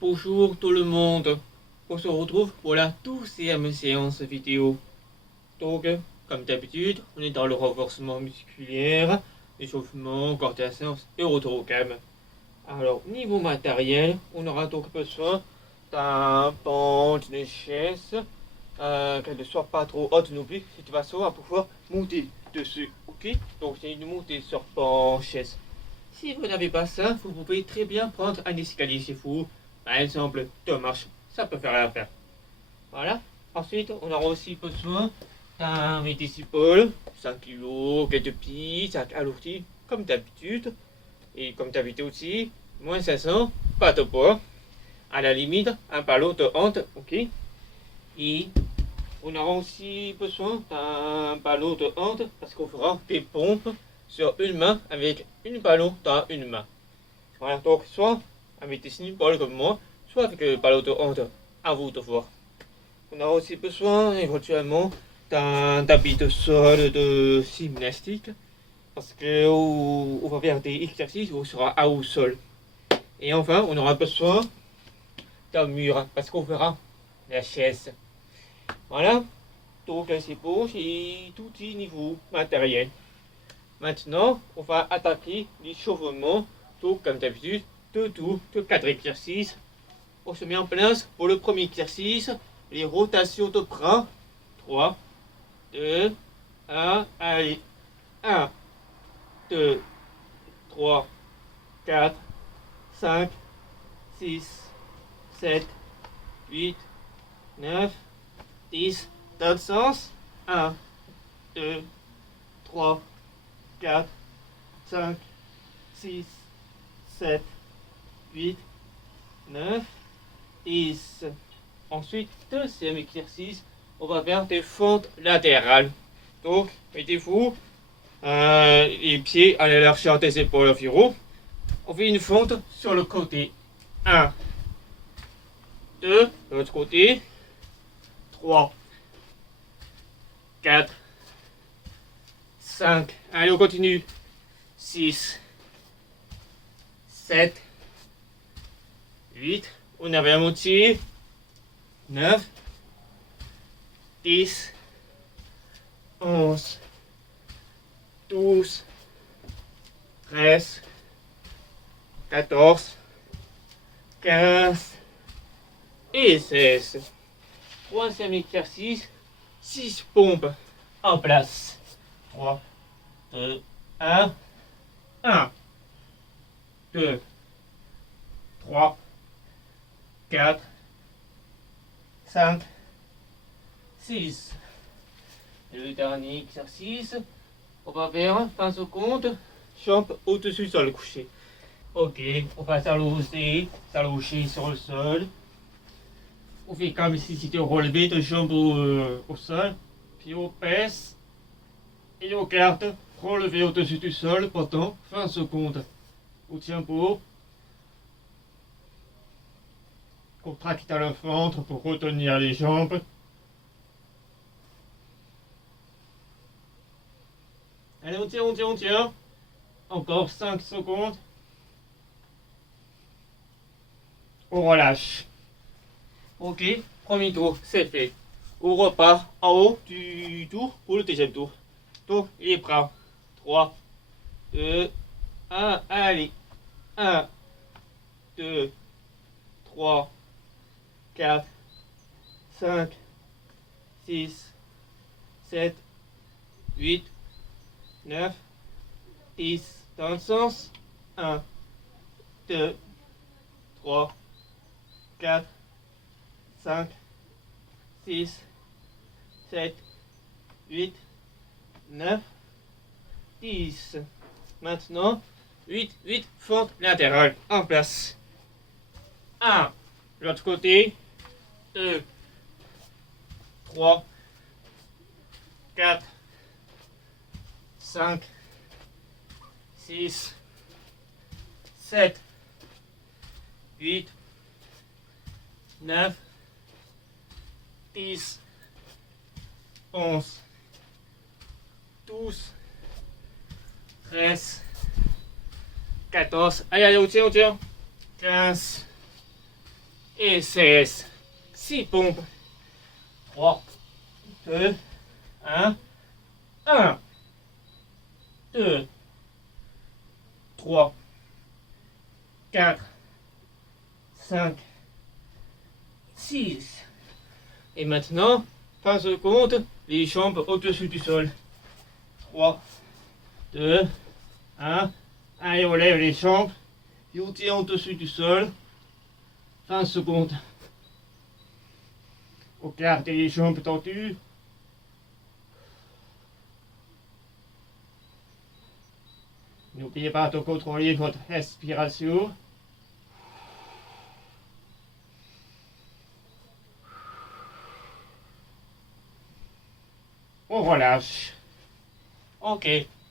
Bonjour tout le monde. On se retrouve pour la 12e séance vidéo. Donc, comme d'habitude, on est dans le renforcement musculaire, échauffement, coordination et retour au calme. Alors, niveau matériel, on aura donc besoin d'un banc, d'une chaise, qu'elle ne soit pas trop haute non plus, si tu vas savoir pouvoir monter dessus. Ok? Donc, c'est une montée sur banc, chaise. Si vous n'avez pas ça, vous pouvez très bien prendre un escalier chez vous. Par exemple, 2 marches, ça peut faire l'affaire. Voilà. Ensuite, on aura aussi besoin d'un médicipole, 5 kg, quelques pieds, 5 alourdis, comme d'habitude. Et comme d'habitude aussi, moins 500, pas de poids. À la limite, un ballon de honte, ok. Et on aura aussi besoin d'un ballon de honte parce qu'on fera des pompes sur une main avec une ballon dans une main. Voilà, donc soit avec des snipples comme moi, soit avec le ballon de honte. À vous de voir. On aura aussi besoin éventuellement d'un tapis de sol de gymnastique parce que on va faire des exercices où on sera à au sol. Et enfin, on aura besoin d'un mur parce qu'on fera la chaise. Voilà, donc c'est bon, j'ai tout dit niveau matériel. Maintenant, on va attaquer l'échauffement. Donc, comme d'habitude, 2 tours de 4 exercices. On se met en place pour le premier exercice, les rotations de bras. 3, 2, 1, allez. 1, 2, 3, 4, 5, 6, 7, 8, 9, 10. Dans le sens. 1, 2, 3, 4, 5, 6, 7, 8, 9, 10. Ensuite, deuxième exercice, on va faire des fentes latérales. Donc, mettez-vous les pieds à la largeur des épaules environ. On fait une fente sur le côté. 1, 2, de l'autre côté. 3, 4, 5. Allez, on continue. 6, 7, 8. On avait à moitié. 9, 10, 11, 12, 13, 14, 15 et 16. Troisième exercice, 6 pompes en place. 3, 2, 1, 1, 2, 3, 4, 5, 6. Et le dernier exercice, on va faire 20 secondes, jambes au-dessus sur le coucher. Ok, on va s'allonger sur le sol. On fait comme si c'était relevé de jambes au sol. Puis on pèse et on garde relevé au-dessus du sol pendant 20 secondes. On tient pour contracter le ventre pour retenir les jambes. Allez, on tient. Encore 5 secondes. On relâche. Ok, premier tour, c'est fait. On repart en haut du tour pour le deuxième tour. Donc, les bras. 3, 2, 1, allez. 1, 2, 3, 4, 5, 6, 7, 8, 9, 10. Dans le sens. 1, 2, 3, 4, 5, 6, 7, 8, 9, 10. Maintenant, 8 fentes latérales en place. 1, l'autre côté. 2, 3, 4, 5, 6, 7, 8, 9, 10, 11, 12, 13, 14. Allez, on tient. 15, et 16. 6 pompes. 3, 2, 1, 1, 2, 3, 4, 5, 6. Et maintenant, fin se compte, les jambes au-dessus du sol. 3, 2, 1. Allez, on lève les jambes. Et on tient au-dessus du sol. 20 secondes. On garde les jambes tendues. N'oubliez pas de contrôler votre respiration. On relâche. Ok,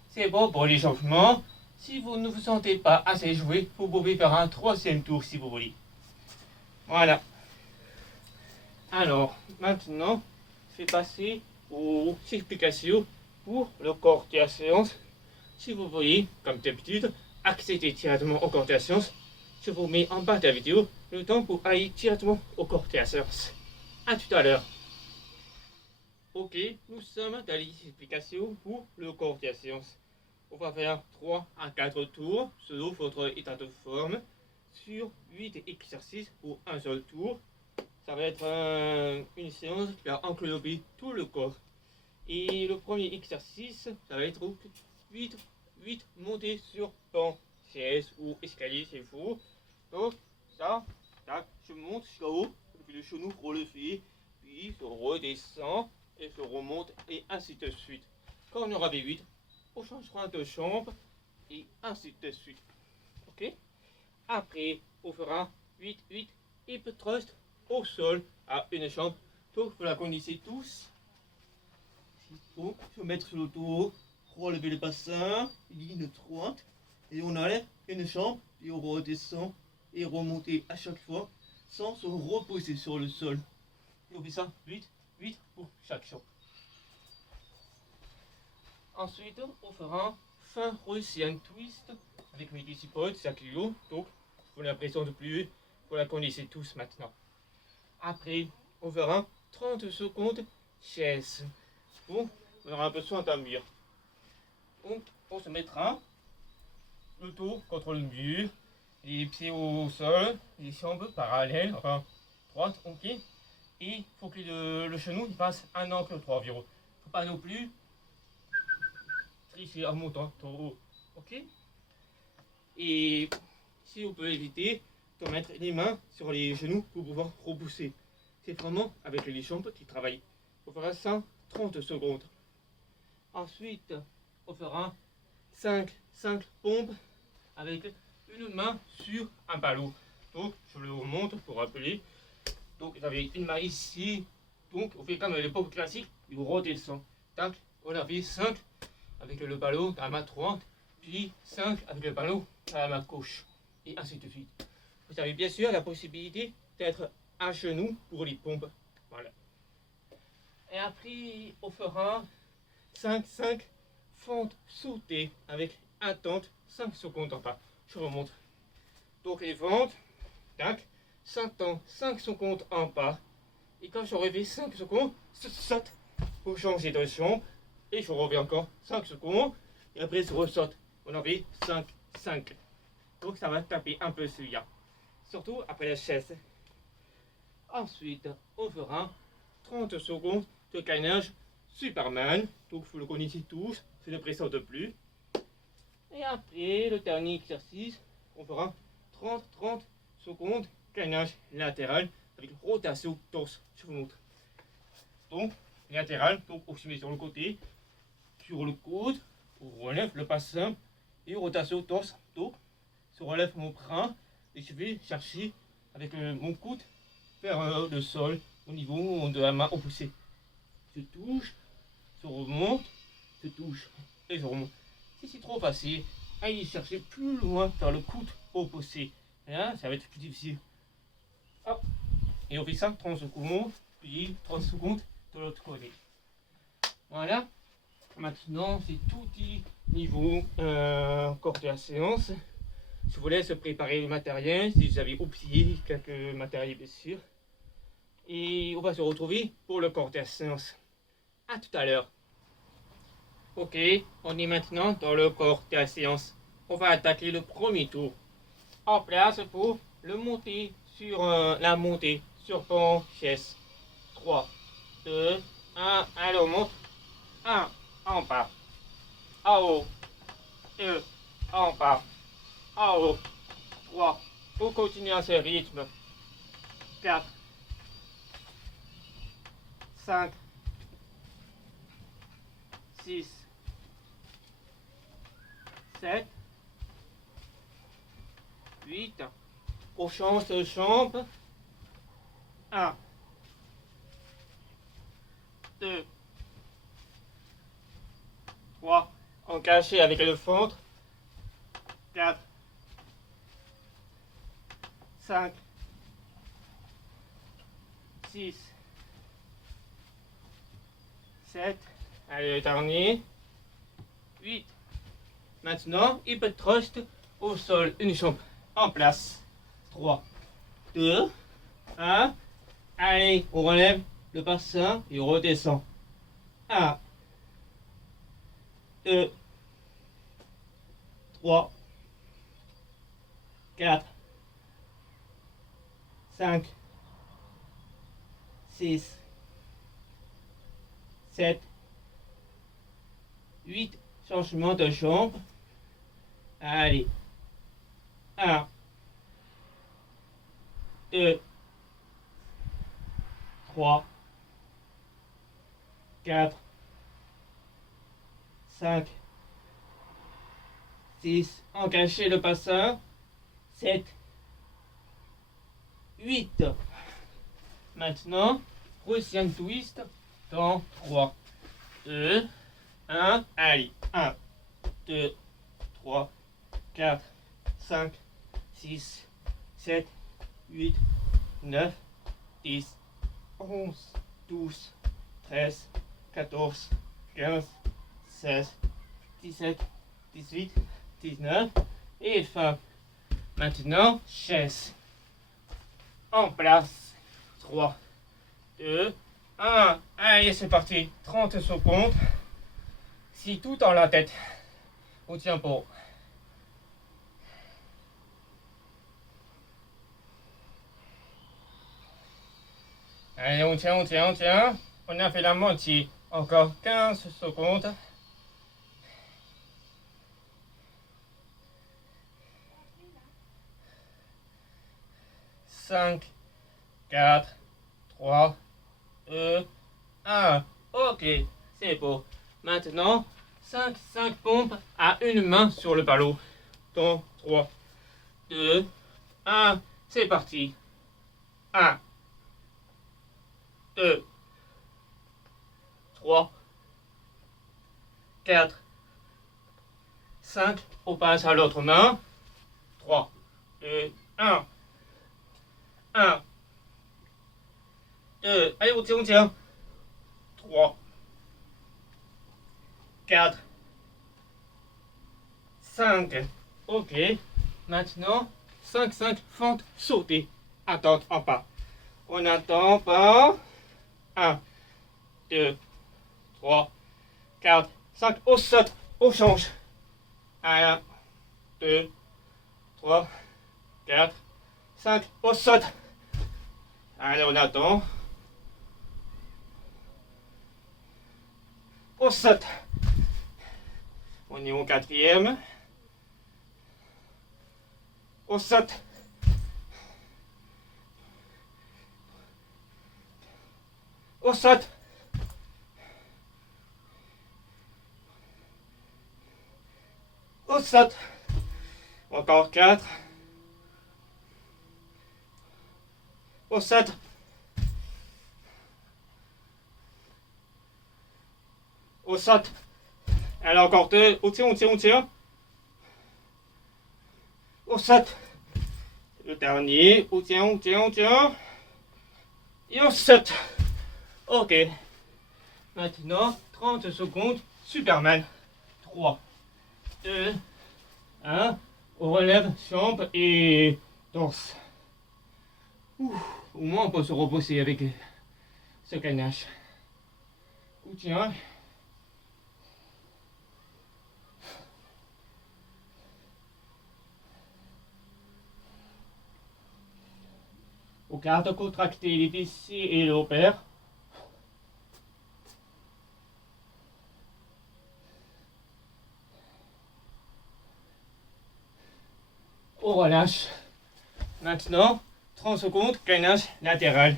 c'est bon pour l'échauffement. Si vous ne vous sentez pas assez joué, vous pouvez faire un 3e tour si vous voulez. Voilà. Alors, maintenant, je vais passer aux explications pour le corps de la séance. Si vous voulez, comme d'habitude, accéder directement au corps de la séance, je vous mets en bas de la vidéo le temps pour aller directement au corps de la séance. A tout à l'heure. Ok, nous sommes dans les explications pour le corps de la séance. On va faire 3 à 4 tours selon votre état de forme sur 8 exercices pour un seul tour. Ça va être une séance qui va englober tout le corps. Et le premier exercice, ça va être 8 montées sur banc, chaise ou escalier chez vous. Donc ça, tac, je monte jusqu'à-haut, puis le genou relevé, puis je redescends et je remonte et ainsi de suite. Quand on aura 8, on changera de jambe et ainsi de suite. Ok? Après, on fera 8 hip thrust au sol à une jambe. Donc vous la connaissez tous. Donc, il faut mettre sur le dos, relever le bassin, ligne droite, et on enlève une jambe, et on redescend et remonter à chaque fois sans se reposer sur le sol. Et on fait ça 8 pour chaque jambe. Ensuite, on fera fin Russian twist avec mes épaules, 5 kg. Donc, vous la présente plus, vous la connaissez tous maintenant. Après, on fera 30 secondes chaise. Bon, on aura besoin d'un mur. Donc, on se mettra le dos contre le mur, les pieds au sol, les jambes parallèles, enfin droite, ok. Et il faut que le genou il fasse un angle droit environ. Faut pas non plus tricher en montant trop haut, ok. Et si vous pouvez éviter de mettre les mains sur les genoux pour pouvoir repousser. C'est vraiment avec les jambes qui travaillent. On fera ça 30 secondes. Ensuite, on fera 5 pompes avec une main sur un ballon. Donc, je le remonte pour rappeler. Donc, vous avez une main ici. Donc, on fait comme les pompes classiques. Il redescend. Tac, on a fait 5 avec le ballon dans la main droite. Puis 5 avec le ballon dans la main gauche. Et ainsi de suite. Vous avez bien sûr la possibilité d'être à genoux pour les pompes. Voilà. Et après, on fera 5 fentes sautées avec attente 5 secondes en bas. Je remonte. Donc les fentes, tac, 5 secondes en bas. Et quand j'aurai fait 5 secondes, je saute pour changer de jambe. Et je reviens encore 5 secondes. Et après je ressaute. On en fait 5. Donc ça va taper un peu celui-là. Surtout après la chaise. Ensuite, on fera 30 secondes de gainage Superman. Donc vous le connaissez tous, je ne présente plus. Et après, le dernier exercice, on fera 30 secondes gainage latéral avec rotation torse. Je vous montre. Donc, latéral, donc on se met sur le côté, sur le coude, on relève le bassin et rotation torse. Donc, je relève mon bras et je vais chercher avec mon coude vers le sol au niveau de la main opposée. Je touche, je remonte, je touche et je remonte. Si c'est trop facile, allez chercher plus loin vers le coude opposé. Et là, ça va être plus difficile. Hop. Et on fait ça 30 secondes, puis 30 secondes de l'autre côté. Voilà. Maintenant, c'est tout dit niveau corps de la séance. Je vous laisse préparer le matériel, si vous avez oublié quelques matériels bien sûr. Et on va se retrouver pour le corps de séance. À tout à l'heure. Ok, on est maintenant dans le corps de la séance. On va attaquer le premier tour. En place pour le monter sur la montée sur ton chaise. 3, 2, 1, allez on monte. 1, en bas. En haut. 2, en bas. En haut. 3, pour continuer à ce rythme. 4, 5, 6, 7, 8. On change de chambre. 1, 2, 3. En caché avec le ventre. 4, 5, 6, 7. Allez, le dernier. 8. Maintenant, il peut trust au sol, une jambe en place. 3, 2, 1. Allez, on relève le bassin et on redescend. 1, 2, 3, 4, 5, 6, 7, 8. Changement de jambe. Allez. 1, 2, 3, 4, 5, 6. Engagez le bassin. 7, 8. Maintenant, Russian twist dans 3, 2, 1. Allez. 1, 2, 3, 4, 5, 6, 7, 8, 9, 10, 11, 12, 13, 14, 15, 16, 17, 18, 19 et fin. Maintenant, chaise. En place. 3, 2, 1. Allez, c'est parti. 30 secondes. Si tout dans la tête. On tient pour. Allez, on tient, on tient, on tient. On a fait la moitié. Encore 15 secondes. 5, 4, 3, 2, 1. Ok, c'est beau. Maintenant, 5 pompes à une main sur le ballot. Dans 3, 2, 1. C'est parti. 1, 2, 3, 4, 5. On passe à l'autre main. 3, 2, 1. 1, 2, allez, on tient, on tient. 3, 4, 5. Ok. Maintenant, 5, fente, sauter. Attendre en pas. On attend pas. 1, 2, 3, 4, 5. On saute, on change. 1, 2, 3, 4, 5. On saute. Allez, on attend. On saute. On est au 4e. On saute. On saute. On saute. Encore 4. On saute. On saute. Alors encore 2. On tient, on tient, on tient. On saute. Le dernier. On tient, on tient, on tient. Et on saute. Ok. Maintenant, 30 secondes. Superman. 3, 2, 1. On relève, chambre et torse. Ouh, au moins on peut se reposer avec ce gainage. Ou tiens. On garde contracter les fessiers et l'ovaire. On relâche. Maintenant, 30 secondes, gainage latéral.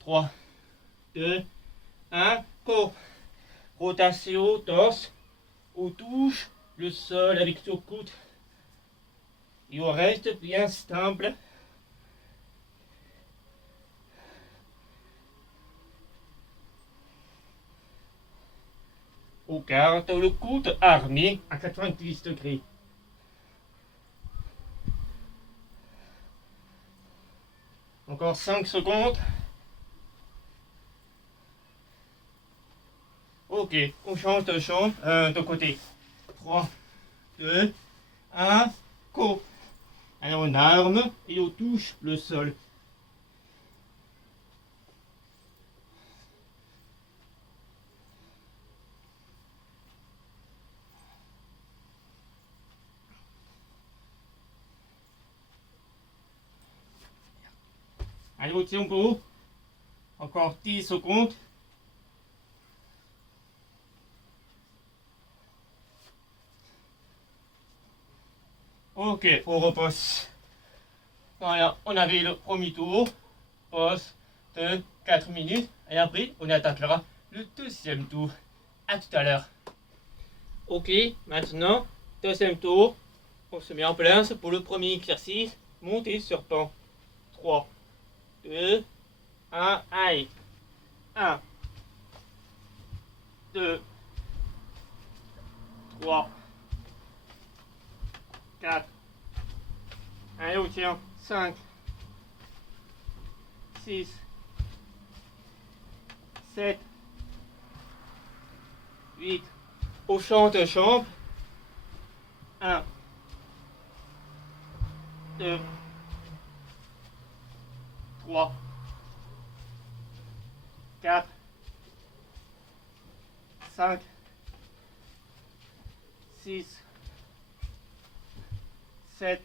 3, 2, 1, go. Rotation, torse. On touche le sol avec son coude. Et on reste bien stable. On garde le coude armé à 90 degrés. Encore 5 secondes. Ok, on change de chambre, de côté. 3, 2, 1, go. Alors on arme et on touche le sol. Allez, on tient beau. Encore 10 secondes. Ok, on repose. Voilà, on avait le premier tour. Pause de 4 minutes. Et après, on attaquera le deuxième tour. À tout à l'heure. Ok, maintenant, deuxième tour. On se met en place pour le premier exercice. Monter sur pan. 3, 2, 1, allez. 1, 2, 3, 4. Allez, on tient. 5, 6, 7, 8. Au champ de chambre. 1, 2, 3, 4, 5, 6, 7,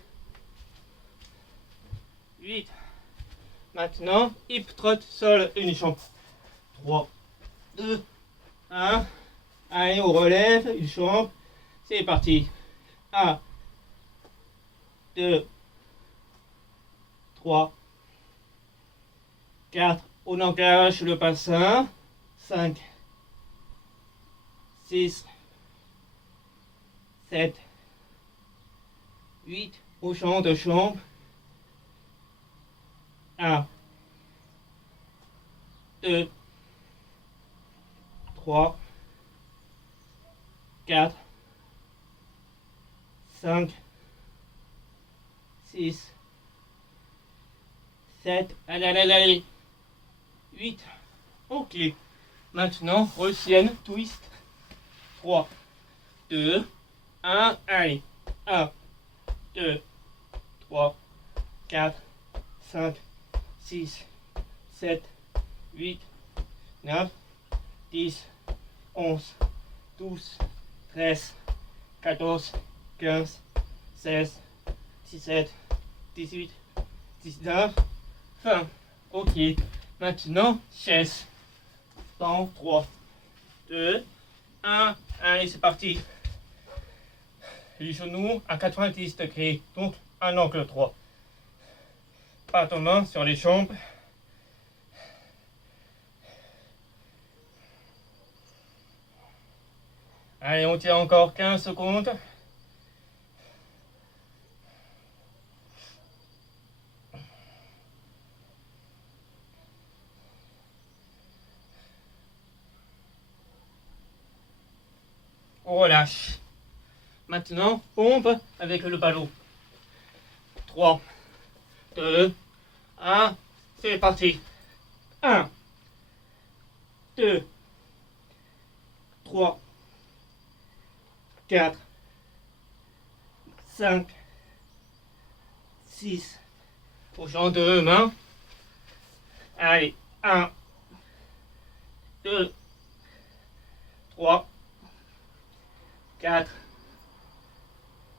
8. Maintenant, hip trot, sol, une jambe. 3, 2, 1. Allez, on relève, une jambe. C'est parti. 1, 2, 3, 4. On engage le bassin. 5, 6, 7, 8. Au champ de chambre. 1, 2, 3, 4, 5, 6, 7, allez, 8. Ok. Maintenant, Russian twist. 3, 2, 1, allez. 1, 2, 3, 4, 5, 6, 7, 8, 9, 10, 11, 12, 13, 14, 15, 16, 17, 18, 19, 20. Ok. Maintenant, chaise. Dans 3, 2, 1. Allez, c'est parti. Les genoux à 90 degrés, donc un angle droit. Pas de main sur les jambes. Allez, on tient encore 15 secondes. On relâche. Maintenant, pompe avec le ballon. 3, 2, 1, c'est parti. 1, 2, 3, 4, 5, 6. Au champ de main. Allez, 1, 2, 3, 4,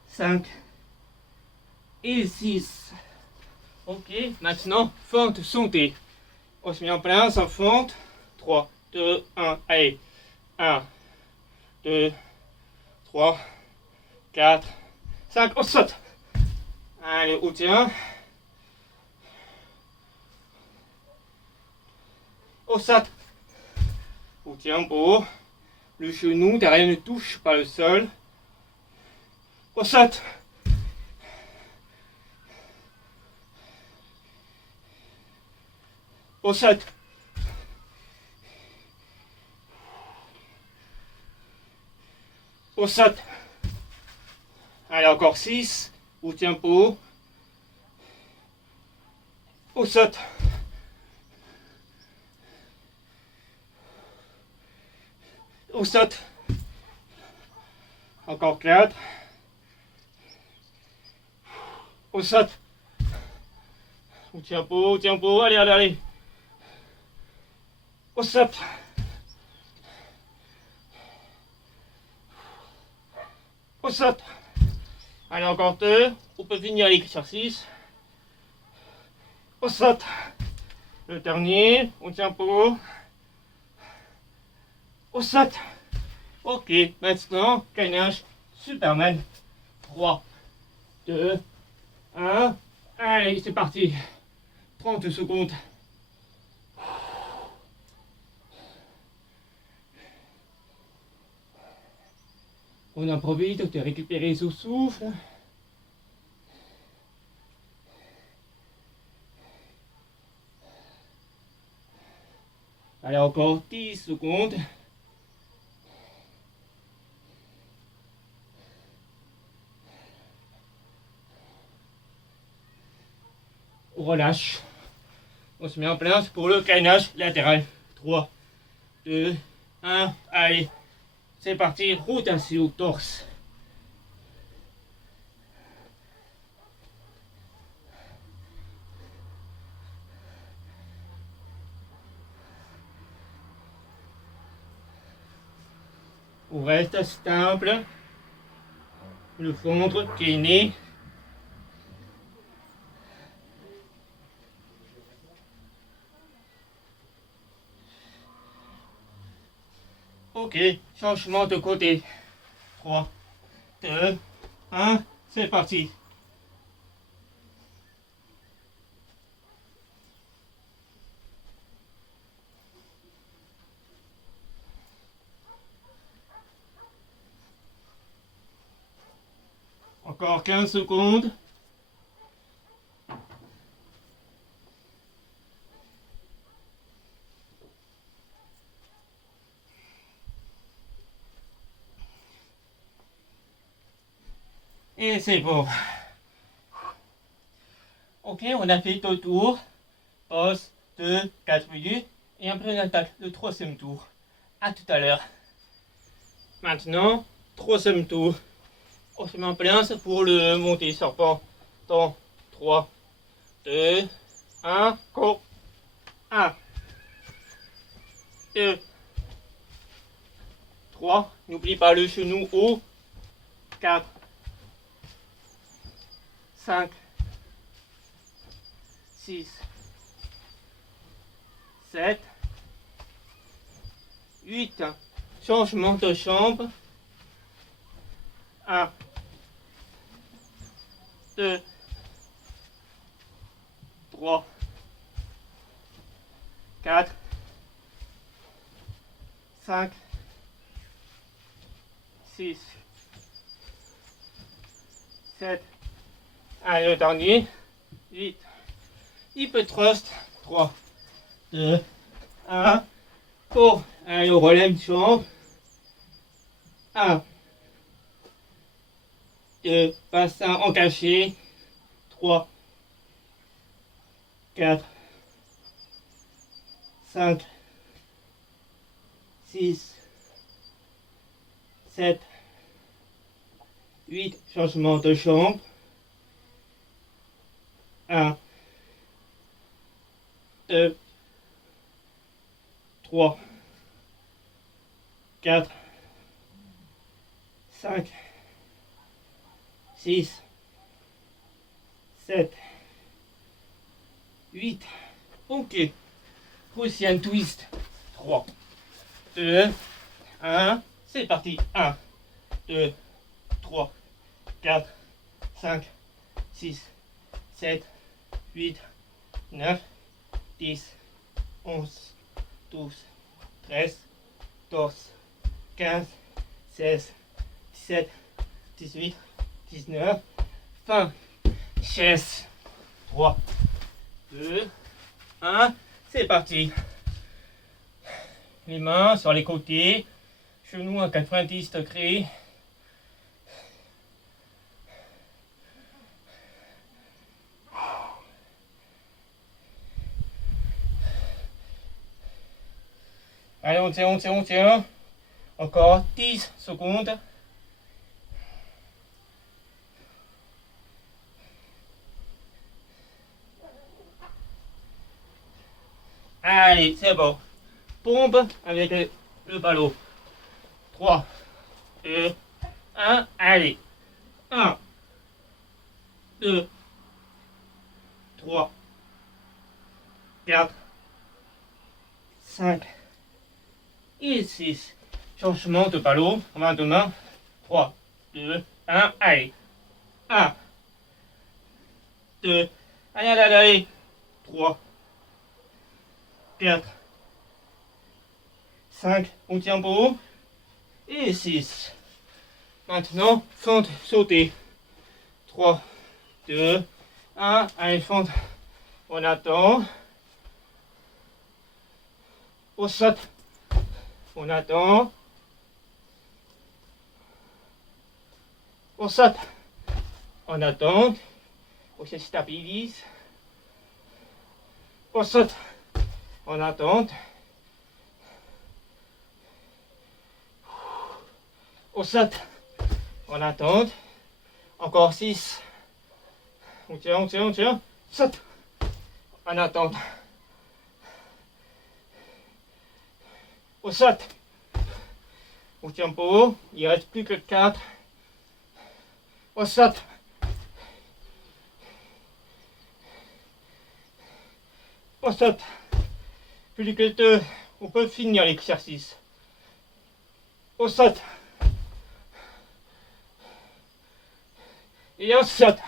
5 et 6. Ok, maintenant, fente santé. On se met en place en fente. 3, 2, 1, allez. 1, 2, 3, 4, 5, on saute. Allez, on tient. On saute. On tient pour le genou, derrière ne touche pas le sol. On saute. On saute. On saute. Allez, encore 6. Au tempo. On saute. On saute. Encore 4. On saute. Au tempo. Allez, allez, allez. On saute. On saute. Allez, encore 2. On peut finir l'exercice. On saute. Le dernier. Au tempo. On saute. Ok, maintenant, gainage Superman. 3, 2, 1. Allez, c'est parti. 30 secondes. On en profite de récupérer son souffle. Allez, encore 10 secondes. On relâche. On se met en place pour le gainage latéral. 3, 2, 1. Allez, c'est parti. Rotation torse. On reste stable. Le ventre gainé. Ok, changement de côté. 3, 2, 1, c'est parti. Encore 15 secondes. Et c'est bon. Ok, on a fait 2 tours. Pause 2, 4 minutes. Et après on attaque le 3e tour. A tout à l'heure. Maintenant, 3e tour. On se met en place pour le monter serpent. Dans 3, 2, 1, go. 1, 2, 3. N'oublie pas le genou haut. 4, 5, 6, 7, 8. Changement de chambre. 1, 2, 3, 4, 5, 6, 7. Allez, le dernier. 8. Hip thrust. 3, 2, 1. Go. Allez, on relève de chambre. 1, 2, bassin encaché. 3, 4, 5, 6, 7, 8. Changement de chambre. 1, 2, 3, 4, 5, 6, 7, 8. Ok. Prussian twist. 3, 2, 1. C'est parti. 1, 2, 3, 4, 5, 6, 7, 8, 9, 10, 11, 12, 13, 14, 15, 16, 17, 18, 19, fin. Chaise. 3, 2, 1. C'est parti. Les mains sur les côtés. Genoux à 90 degrés. Allez, on tient, on tient, on tient. Encore 10 secondes. Allez, c'est bon. Pompe avec le ballon. 3, 2, 1, allez. 1, 2, 3, 4, 5 et 6. Changement de ballon. Maintenant, 3, 2, 1, allez. 1, 2, allez, allez, allez. 3, 4, 5, on tient bon. Et 6. Maintenant, fente, sauter. 3, 2, 1, allez, fente. On attend. On saute. On attend. On saute. On attend. On se stabilise. On saute. On attend. On saute. On attend. Encore 6. On tient, on tient, on tient. Saute. On attend. On saute. On tient pas. Il reste plus que 4. On saute. On saute. Plus que 2. On peut finir l'exercice. On saute. Et on saute.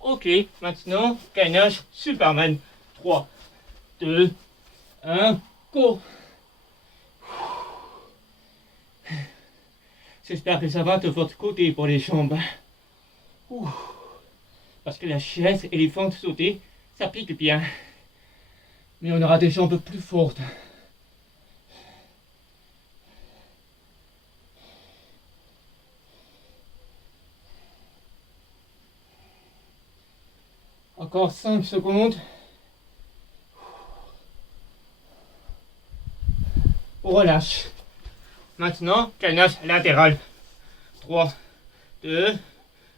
Ok, maintenant, gainage Superman. 3, 2, 1, go. J'espère que ça va de votre côté pour les jambes. Ouh. Parce que la chaise et les fentes sautées, ça pique bien. Mais on aura des jambes plus fortes. Encore 5 secondes. On relâche. Maintenant, gainage latéral. 3, 2,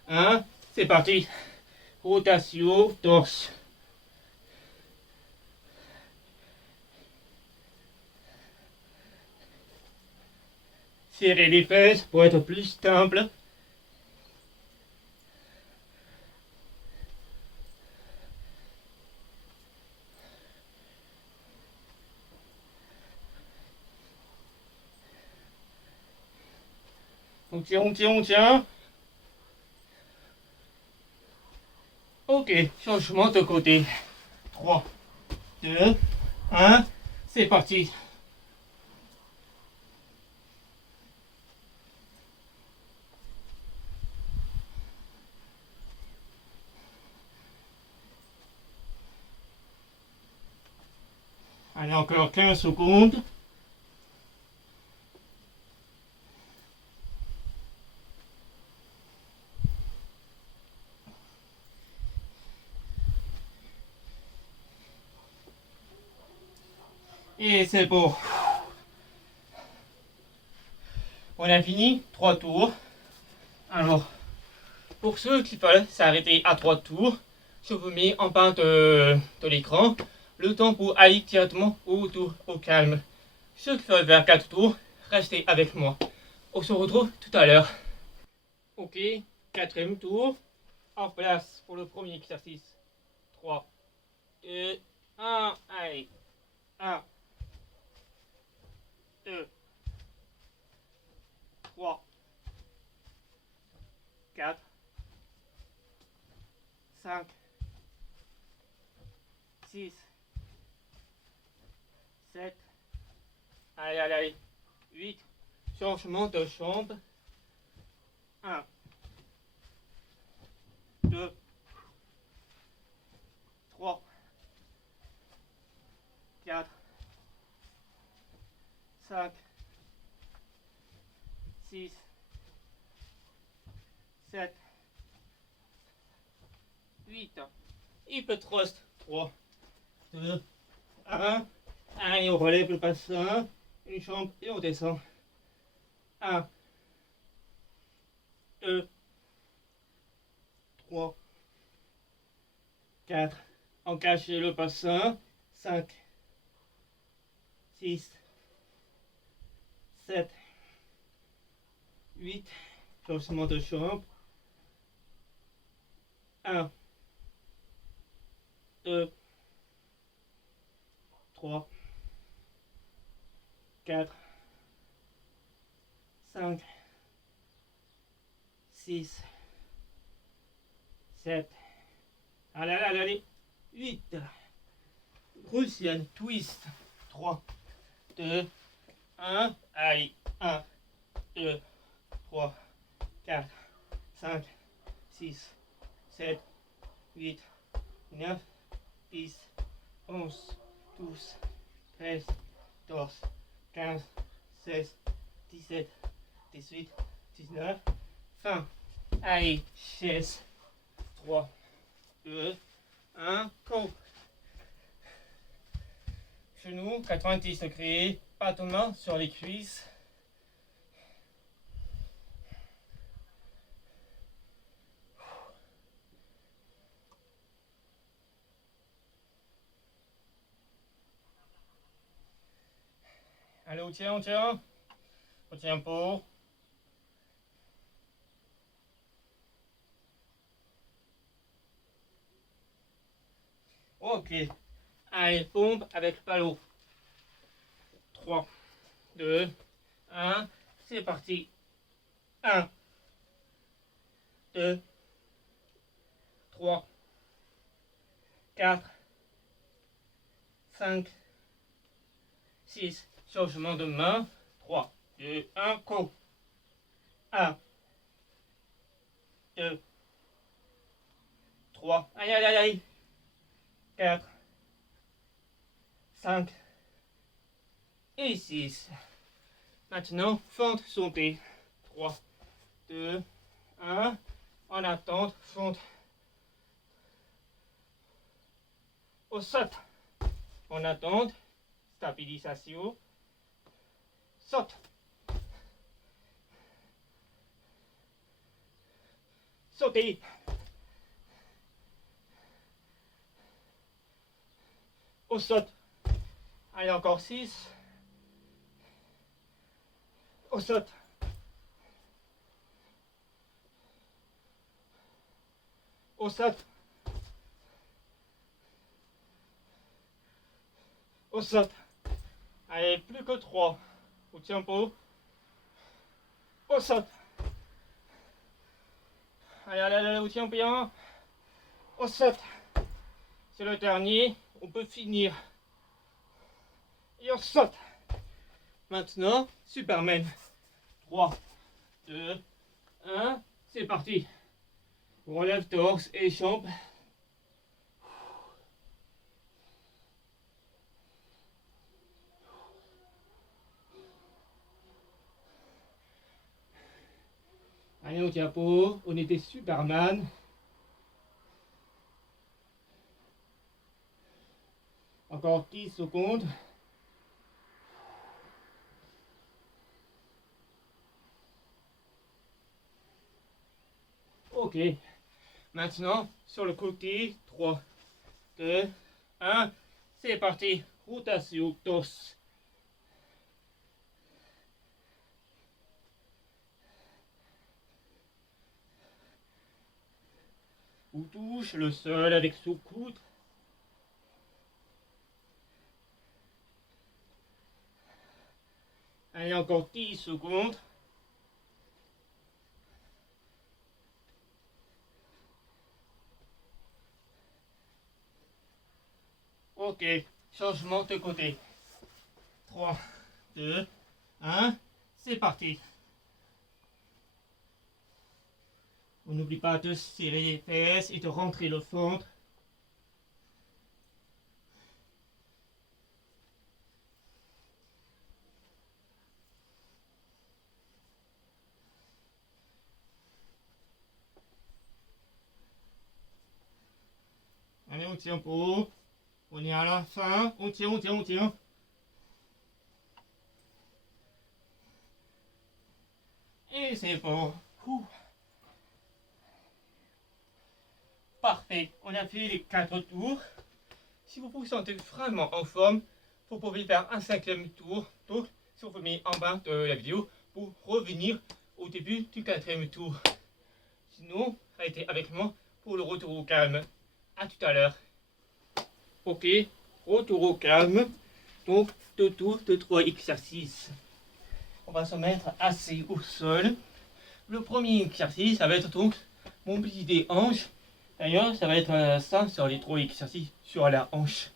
1, c'est parti. Rotation, torse. Serrez les fesses pour être plus stable. On tient, on tient, on tient. Ok, changement de côté. 3, 2, 1, c'est parti. Allez, encore 15 secondes. Et c'est bon. On a fini 3 tours. Alors, pour ceux qui veulent s'arrêter à 3 tours, je vous mets en bas de l'écran le temps pour aller directement au calme. Je fais vers 4 tours, restez avec moi. On se retrouve tout à l'heure. Ok, quatrième tour. En place pour le premier exercice. 3, 2, 1, allez. 1, 2, 3, 4, 5, 6, 7, allez, allez, allez, 8, changement de chambre. 1, 2, 3, 4, 5, 6, 7, 8. Il peut trust. 3, 2, 1. Allez, on relève le bassin, une chambre et on descend. 1, 2, 3, 4. Engagez le bassin. 5, 6, 7, 8. Changement de chambre. 1, 2, 3, 4, 5, 6, 7, allez, allez, allez, 8. Russian twist. 3, 2, 1, allez, 1, 2, 3, 4, 5, 6, 7, 8, 9, 10, 11, 12, 13, 14, 15, 16, 17, 18, 19, fin. Allez, chaise. 3, 2, 1, go. Genoux, 90 degrés, pas de main sur les cuisses. Allez, on tient, on tient. On tient pas. Ok. Allez, pompe avec ballot. 3, 2, 1. C'est parti. 1, 2, 3, 4, 5, 6. Changement de main. 3, 2, 1, go. 1, 2, 3. Aïe, aïe, aïe, aïe. 4, 5 et 6. Maintenant, fente, sauter. 3, 2, 1. En attente, fente. Au saute. En attente, stabilisation. Saute. Sauter. Au saute. Allez, encore 6. Au saute. Au saute. Au saute. Allez, plus que 3. Au tempo. Au saute. Allez, allez, allez, au tempo bien. Au saute. C'est le dernier. On peut finir. Et on saute. Maintenant, Superman. 3, 2, 1. C'est parti. Relève torse et jambes. Allez, au diapo. On était Superman. Encore 10 secondes. Ok. Maintenant, sur le côté, 3, 2, 1, c'est parti. Rotation dos. Vous touche le sol avec son coude. Allez, encore 10 secondes. Ok, changement de côté. 3, 2, 1, c'est parti. On n'oublie pas de serrer les fesses et de rentrer le ventre. Allez, on tient pour. On est à la fin. On tient, on tient, on tient. Et c'est bon. Ouh. Parfait. On a fait les 4 tours. Si vous vous sentez vraiment en forme, vous pouvez faire un 5e tour. Donc, si vous mettez en bas de la vidéo pour revenir au début du 4e tour. Sinon, restez avec moi pour le retour au calme. À tout à l'heure. Ok, retour au calme. Donc, 2 tours de 3 exercices. On va se mettre assis au sol. Le premier exercice, ça va être donc mobilité des hanches. D'ailleurs, ça va être ça sur les 3 exercices sur la hanche.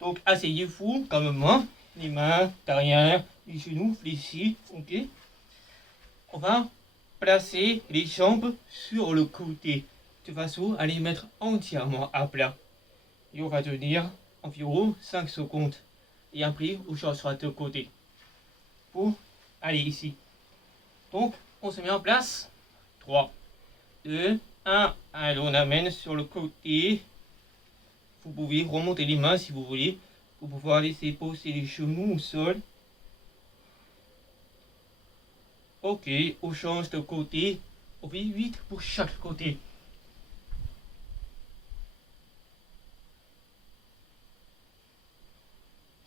Donc, asseyez-vous comme moi, les mains derrière, les genoux fléchis, ok. On va placer les jambes sur le côté, de façon à les mettre entièrement à plat. Et on va tenir environ 5 secondes. Et après, on changera de côté. Pour aller ici. Donc, on se met en place. 3, 2, 1. Allez, on amène sur le côté. Vous pouvez remonter les mains si vous voulez. Pour pouvoir laisser poser les genoux au sol. Ok, on change de côté. On fait 8 pour chaque côté.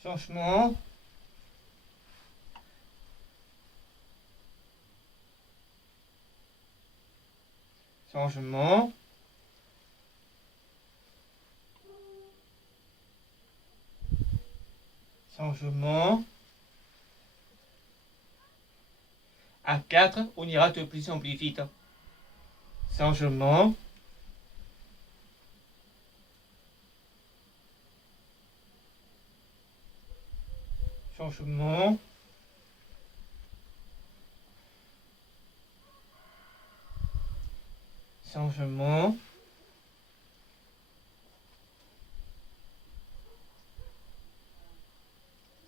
Changement. Changement. Changement. À 4, on ira de plus en plus vite. Changement. Changement. Changement.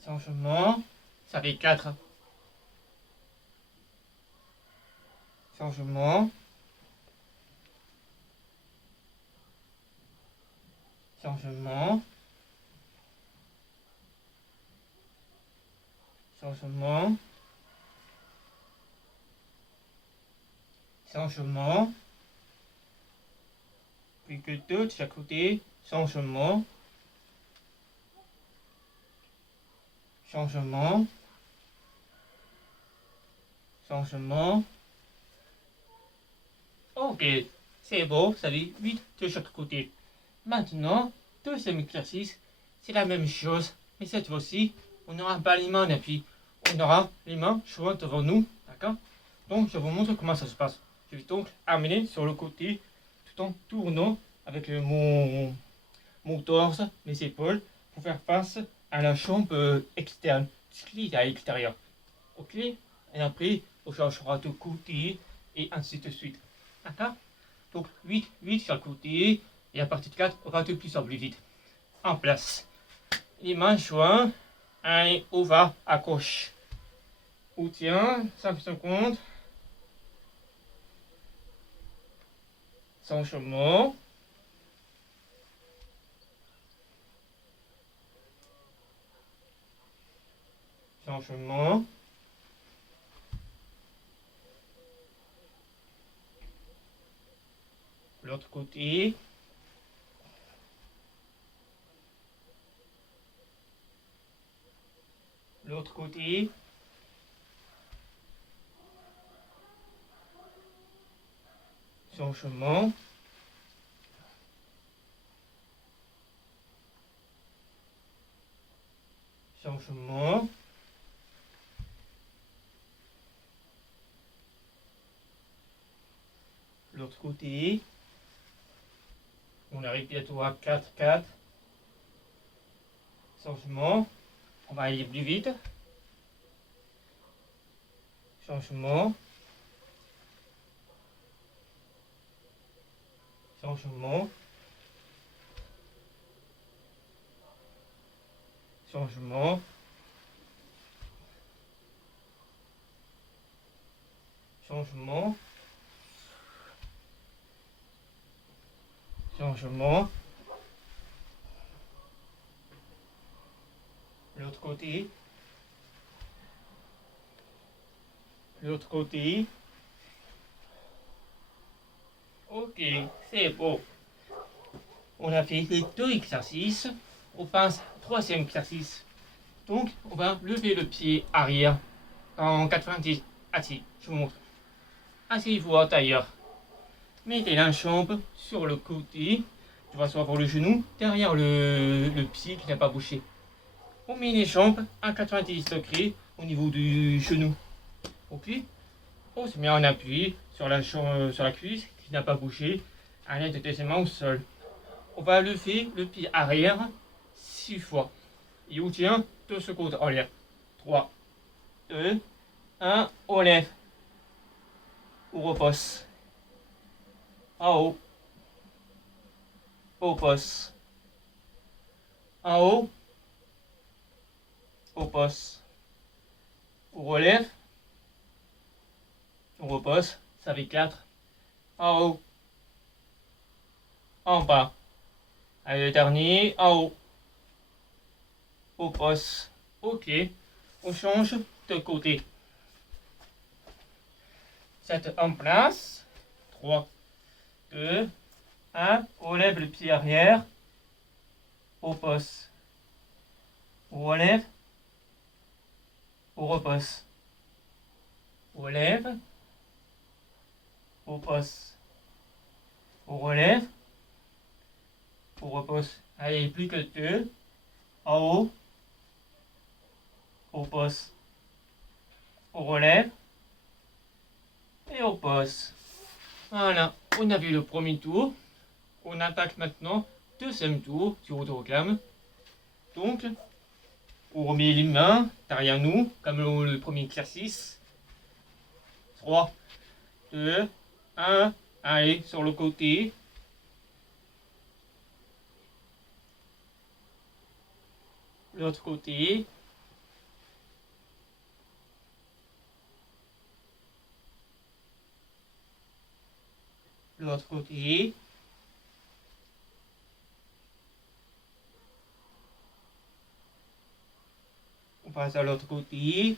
Changement. Ça fait 4. Changement. Changement. Changement. Changement. Puis que 2 de chaque côté. Changement. Changement. Changement. Ok, c'est bon, ça fait 8 de chaque côté. Maintenant, deuxième exercice, c'est la même chose, mais cette fois-ci, on n'aura pas les mains d'appui. On aura les mains jointes devant nous, d'accord? Donc, je vous montre comment ça se passe. Je vais donc amener sur le côté, tout en tournant avec mon torse, mes épaules, pour faire face à la jambe externe, ce à l'extérieur. Ok? Et après, on changera de côté, et ainsi de suite. D'accord? Donc 8, 8 sur le côté. Et à partir de 4, on va de plus en plus vite. En place. Les mains jointes. Allez, on va à gauche. On tient 5 secondes. Changement. Changement. L'autre côté. L'autre côté. Changement. Changement. L'autre côté. On arrive bientôt à 4-4. Changement. On va aller plus vite. Changement. Changement. Changement. Changement. Changement. L'autre côté. L'autre côté. Ok, c'est bon. On a fait les deux exercices. On passe au troisième exercice. Donc, on va lever le pied arrière en 90. Assis, je vous montre. Asseyez-vous en tailleur. Mettez la jambe sur le côté. Tu vas avoir le genou derrière le pied qui n'a pas bougé. On met les jambes à 90 degrés au niveau du genou. Ok. On se met en appui sur la cuisse qui n'a pas bougé à l'aide de ses mains au sol. On va lever le pied arrière 6 fois. Et on tient 2 secondes en l'air. 3, 2, 1, on lève. On repose. En haut. On repose. En haut. On repose. On relève. On repose. Ça fait 4. En haut. En bas. Allez, le dernier. En haut. On pose. Ok. On change de côté. C'est en place. 3, 2, 1. On lève le pied arrière. On pose. On relève. On repose. On relève. On pose. On relève. On repose. Allez, plus que 2. En haut. On pose. On relève. Et on pose. Voilà, on a vu le premier tour. On attaque maintenant deuxième tour du autogramme. Donc, on remet les mains derrière nous, comme le premier exercice. 3, 2, 1. Allez, sur le côté. L'autre côté. L'autre côté. On passe à l'autre côté.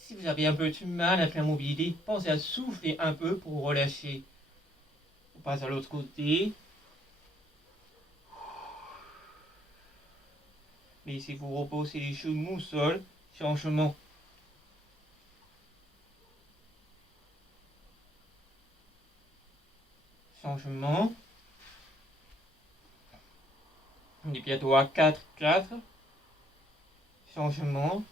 Si vous avez un peu de mal avec la mobilité, pensez à souffler un peu pour relâcher. On passe à l'autre côté. Mais si vous reposez les genoux au sol, changement. Changement. On est bientôt à 4, 4. Changement.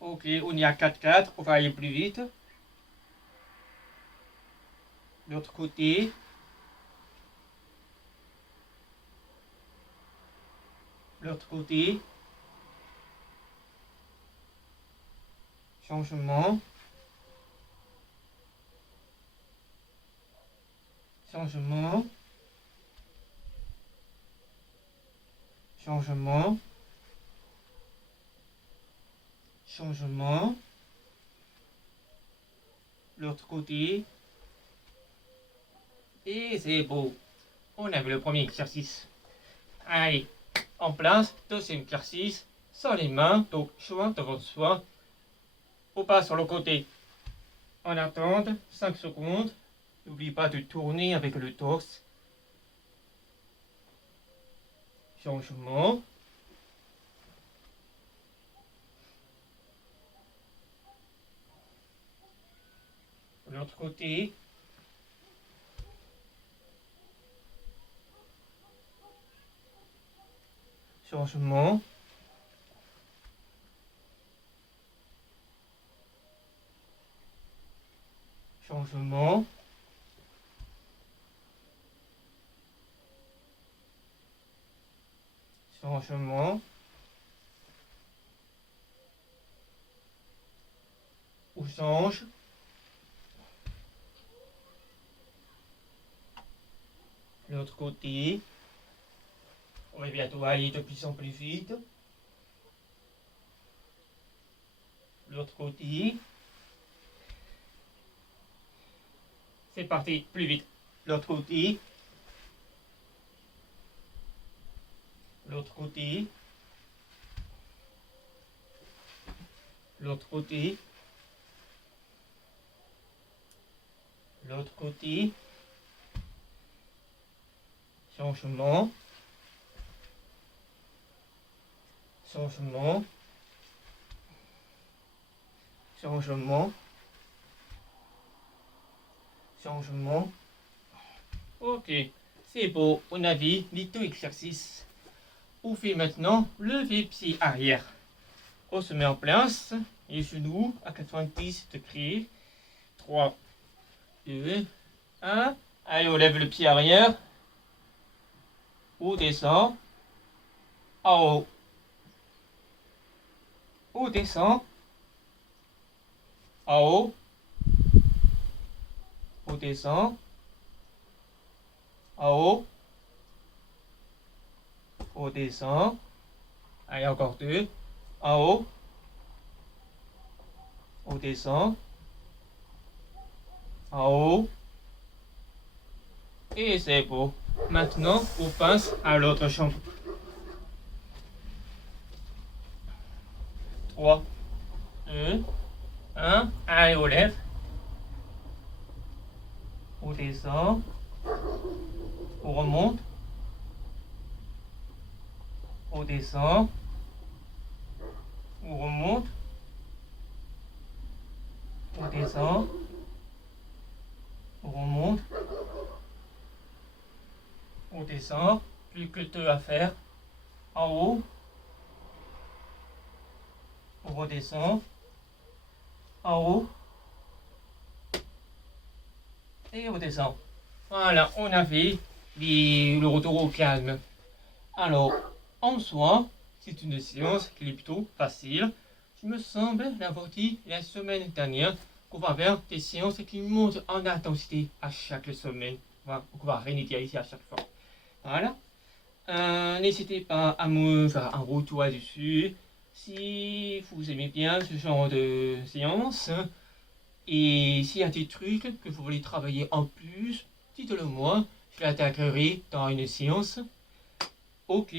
Ok, on est à 4, 4. On va aller plus vite. L'autre côté. L'autre côté. Changement. Changement. Changement. Changement. L'autre côté. Et c'est beau. On a vu le premier exercice. Allez, en place, deuxième exercice, sans les mains, donc joint devant soi, on passe sur le côté. En attente, 5 secondes. N'oublie pas de tourner avec le torse. Changement. De l'autre côté. Changement. Changement. Changement. On change. L'autre côté. On va bientôt aller de plus en plus vite. L'autre côté. C'est parti, plus vite. L'autre côté. L'autre côté. L'autre côté. L'autre côté. Changement. Changement. Changement. Changement. Ok, c'est beau. On a vu les deux exercices. On fait maintenant lever pied arrière. On se met en place. Les genoux à 90 degrés. 3, 2, 1. Allez, on lève le pied arrière. On descend. En haut. On descend. En haut. On descend. En haut. On descend. Allez, encore 2. En haut. On descend. En haut. Et c'est beau. Maintenant, on passe à l'autre chambre. 3, 2, 1. Allez, on lève. On descend. On remonte. On descend. On remonte. On descend. On remonte. On descend. Plus que 2 à faire. En haut. On redescend. En haut. Et on descend. Voilà, on a fait le retour au calme. Alors, en soi, c'est une séance qui est plutôt facile. Je me semble l'avoir dit la semaine dernière qu'on va faire des séances qui montent en intensité à chaque semaine. Voilà, on va réinitialiser à chaque fois. Voilà. N'hésitez pas à me faire un retour dessus si vous aimez bien ce genre de séance. Et s'il y a des trucs que vous voulez travailler en plus, dites-le moi, je l'attaquerai dans une séance. Ok,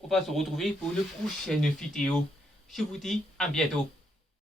on va se retrouver pour une prochaine vidéo. Je vous dis à bientôt.